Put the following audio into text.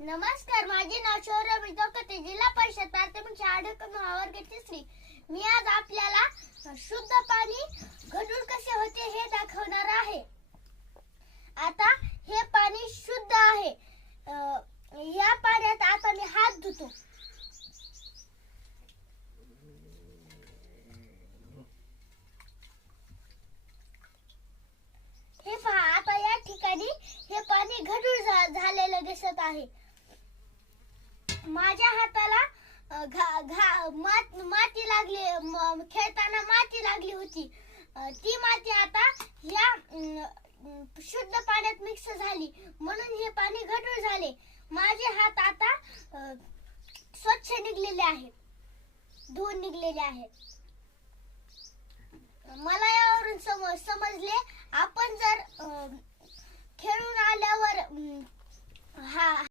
नमस्कार, माझे नाव शौर्य मितोकते, जिल्हा परिषद प्राथमिक शाळा वर्ग 3. मी आज आपल्याला शुद्ध पाणी गढूळ कसे होते हे दाखवणार आहे. आता हे पाणी शुद्ध आहे. या पाण्यात आता मी हात धुतो. हे पहा, आता या ठिकाणी हे पाणी गढूळ झालेलं दिसत आहे. माझ्या हाताला माती लागली, खेळताना माती लागली होती. ती माती आता या शुद्ध पाण्यात मिक्स झाली, म्हणून हे पाणी गढूळ झाले. माझे हात आता स्वच्छ निघलेले आहेत, धुवून निघलेले आहेत. मला यावरून समजले, आपण जर खेळून आल्यावर